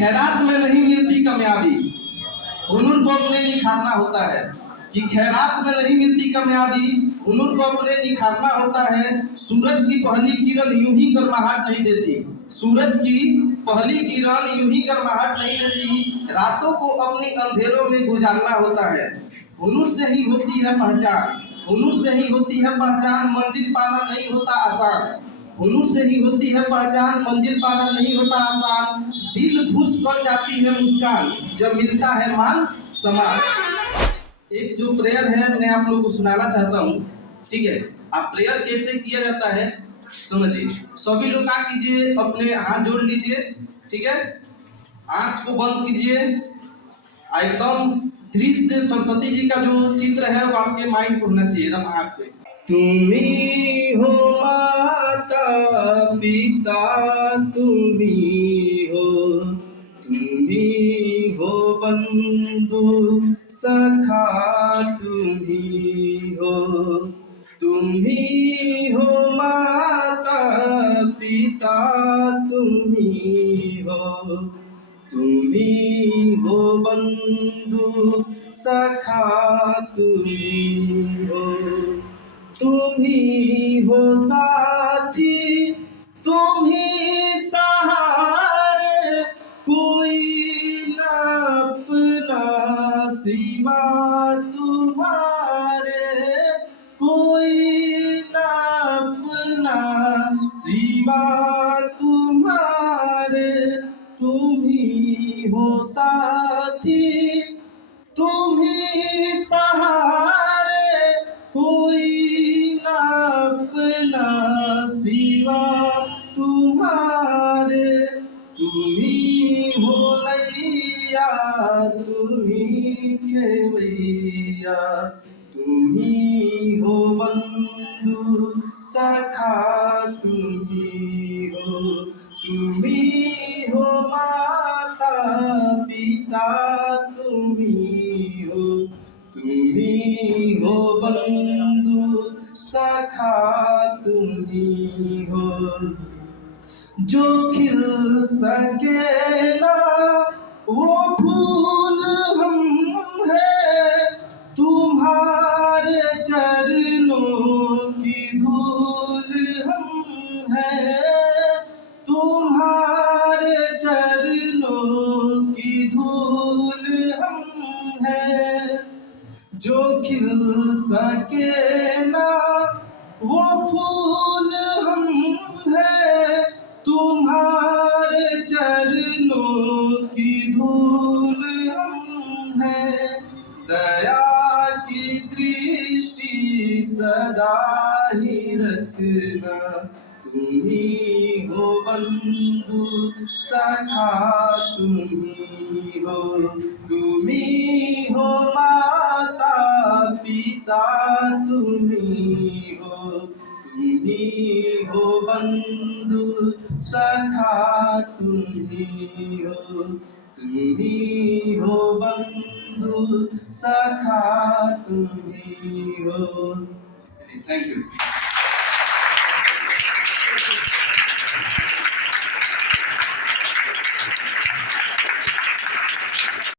खैरात में नहीं मिलती कामयाबी, हुनर को अपने निखारना होता है। कि खैरात में नहीं मिलती कामयाबी, हुनर को अपने निखारना होता है। सूरज की पहली किरण यूं ही गर्माहट नहीं देती, सूरज की पहली किरण यूं ही गर्माहट नहीं देती, रातों को अपनी अंधेरों में गुजारना होता है। हुनर से ही होती है पहचान, हुनर से ही होती है पहचान, मंजिल पाना नहीं होता आसान। हुनर से ही होती है पहचान, मंजिल पाना नहीं होता आसान। दिल खुश कर जाती है मुस्कान, जब मिलता है मान सम्मान। एक जो प्रेयर है मैं आप लोगों को सुनाना चाहता हूँ, ठीक है। आप प्रेयर कैसे किया जाता है समझिए। सभी लोग क्या कीजिए, अपने हाथ जोड़ लीजिए, ठीक है। आंख को बंद कीजिए, एकदम दृश्य सरस्वती जी का जो चित्र है वो आपके माइंड को होना चाहिए, एकदम आंख पे। तुम्ही हो माता पिता, तुम्ही हो, तुम्ही हो बंधु सखा, तुम्ही हो, तुम्ही हो माता पिता, तुम्ही हो, तुम्ही हो बंधु सखा, तुम्ही हो, तुम्ही हो साथी, तुम्ही सहारे, कोई न अपना सिवा तुम्हारे, कोई न अपना सिवा तुम्हारे। तुम्ही हो साथी, तुम्ही सहारे, कोई न अपना सिवा तुम्हारे। तुम्ही हो नैया, तुम्ही खेवैया, तुम्ही हो बंधु सखा, तुम्ही हो, तुम्ही हो माता पिता, तुम्ही हो, तुम्ही हो बंधु सखा, तुम्ही हो। जो खिल सके ना वो फूल हम है, तुम्हारे चरणों की धूल हम है, तुम्हारे चरणों की धूल हम है। जो खिल सके ना वो फूल हम है, तुम्हारे चरणों की धूल हम है। दया की दृष्टि सदा ही रखना, तुम्ही हो बंधु सखा, तुम्ही हो, तुम्ही हो माता पिता, तुम्ही हो, तुम्ही हो बंधु सखा, तुम्ही हो, तुम्ही हो बंधु सखा, तुम्ही हो। Thank you.